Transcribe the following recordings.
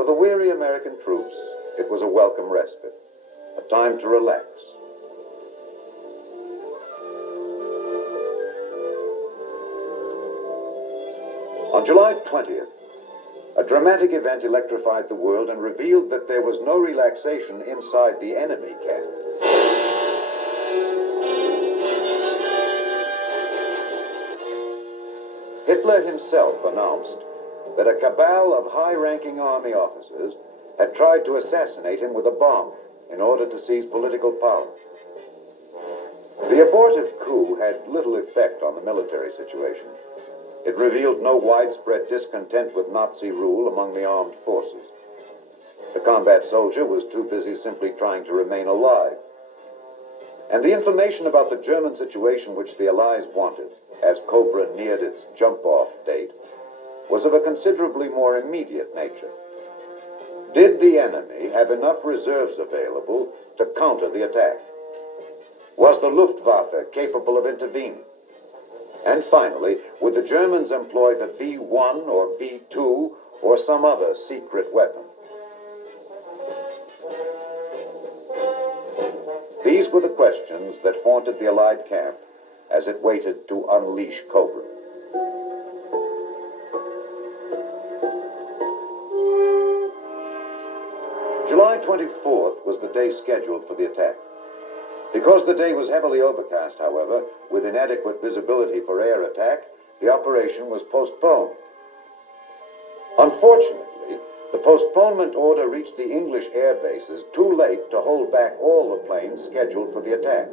For the weary American troops, it was a welcome respite, a time to relax. On July 20th, a dramatic event electrified the world and revealed that there was no relaxation inside the enemy camp. Hitler himself announced that a cabal of high-ranking army officers had tried to assassinate him with a bomb in order to seize political power. The abortive coup had little effect on the military situation. It revealed no widespread discontent with Nazi rule among the armed forces. The combat soldier was too busy simply trying to remain alive. And the information about the German situation which the Allies wanted, as Cobra neared its jump-off date, was of a considerably more immediate nature. Did the enemy have enough reserves available to counter the attack? Was the Luftwaffe capable of intervening? And finally, would the Germans employ the V-1 or V-2 or some other secret weapon? These were the questions that haunted the Allied camp as it waited to unleash Cobra. July 24th was the day scheduled for the attack. Because the day was heavily overcast, however, with inadequate visibility for air attack, the operation was postponed. Unfortunately, the postponement order reached the English air bases too late to hold back all the planes scheduled for the attack.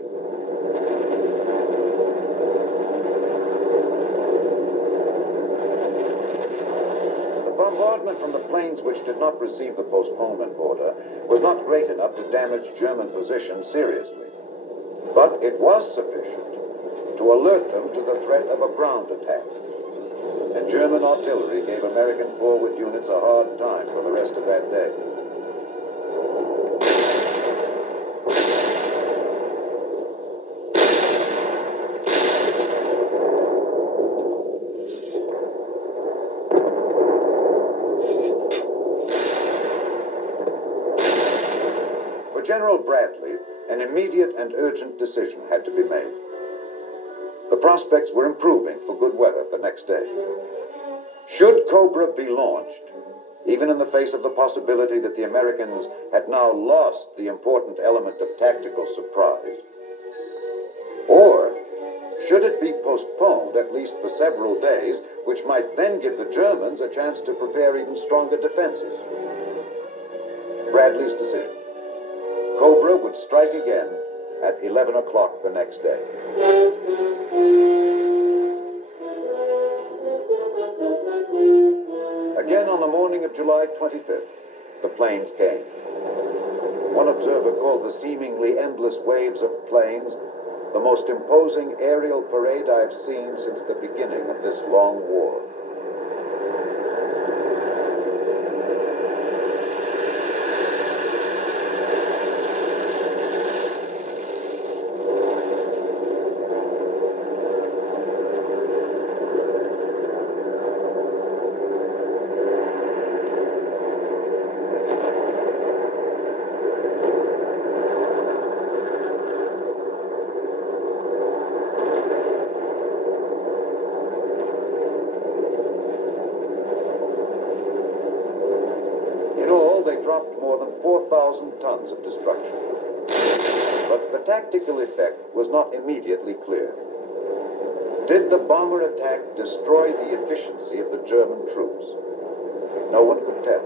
The bombardment from the planes which did not receive the postponement order was not great enough to damage German positions seriously. But it was sufficient to alert them to the threat of a ground attack. And German artillery gave American forward units a hard time for the rest of that day. For General Bradley, an immediate and urgent decision had to be made. The prospects were improving for good weather the next day. Should Cobra be launched, even in the face of the possibility that the Americans had now lost the important element of tactical surprise? Or should it be postponed at least for several days, which might then give the Germans a chance to prepare even stronger defenses? Bradley's decision. Cobra would strike again at 11 o'clock the next day. Again on the morning of July 25th, the planes came. One observer called the seemingly endless waves of planes the most imposing aerial parade I've seen since the beginning of this long war. They dropped more than 4,000 tons of destruction. But the tactical effect was not immediately clear. Did the bomber attack destroy the efficiency of the German troops? No one could tell.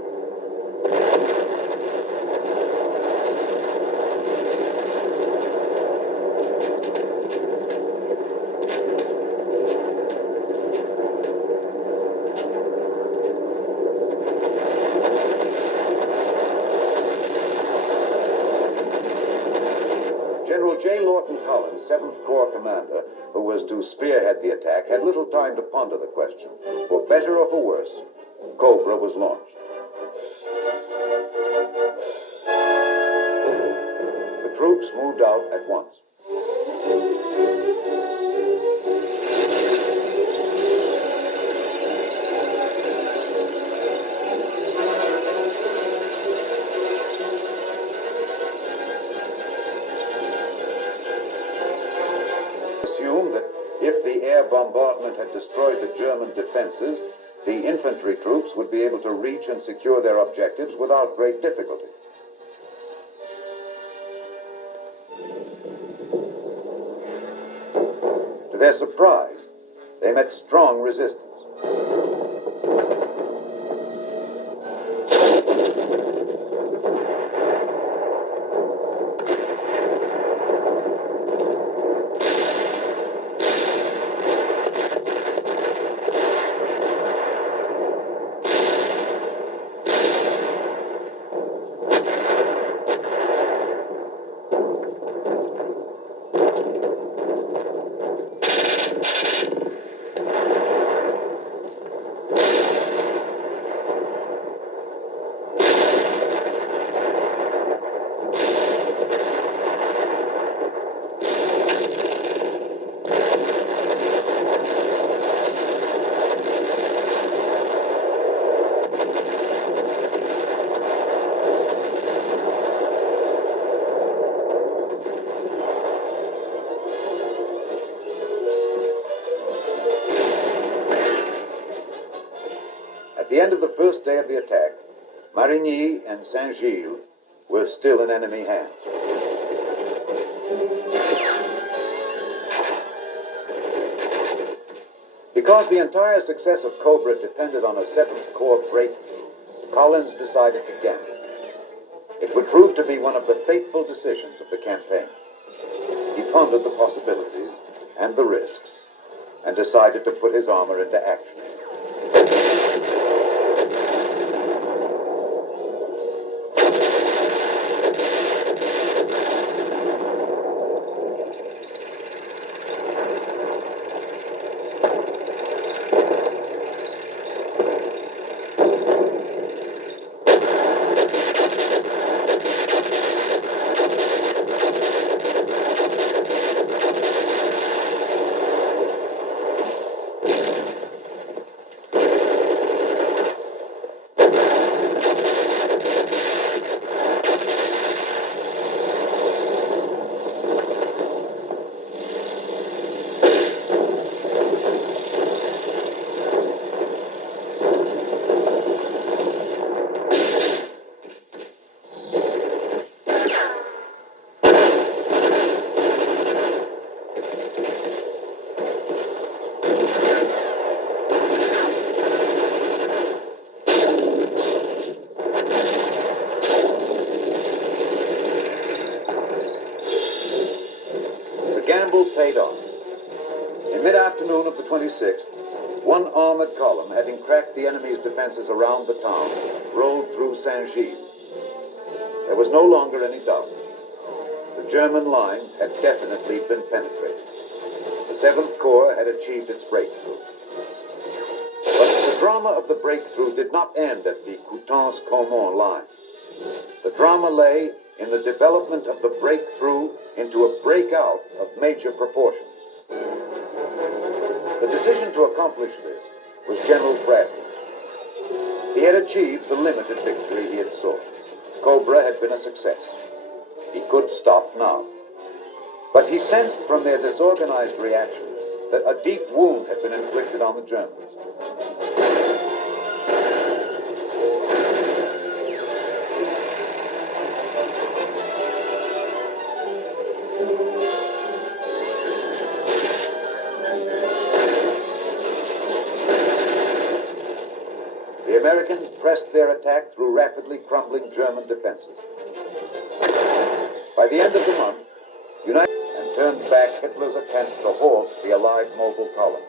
General J. Lawton Collins, 7th Corps commander, who was to spearhead the attack, had little time to ponder the question. For better or for worse, Cobra was launched. The troops moved out at once. bombardment had destroyed the German defenses, the infantry troops would be able to reach and secure their objectives without great difficulty. To their surprise, they met strong resistance. At the end of the first day of the attack, Marigny and Saint-Gilles were still in enemy hands. Because the entire success of Cobra depended on a 7th Corps breakthrough, Collins decided to gamble. It would prove to be one of the fateful decisions of the campaign. He pondered the possibilities and the risks and decided to put his armor into action. The gamble paid off. In mid-afternoon of the 26th, one armored column, having cracked the enemy's defenses around the town, rolled through Saint-Gilles. There was no longer any doubt. The German line had definitely been penetrated. The 7th Corps had achieved its breakthrough. But the drama of the breakthrough did not end at the Coutances-Caumont line. The drama lay in the development of the breakthrough into a breakout of major proportions. The decision to accomplish this was General Bradley's. He had achieved the limited victory he had sought. Cobra had been a success. He could stop now. But he sensed from their disorganized reaction that a deep wound had been inflicted on the Germans. The Americans pressed their attack through rapidly crumbling German defenses. By the end of the month, United and turned back Hitler's attempt to halt the Allied mobile column.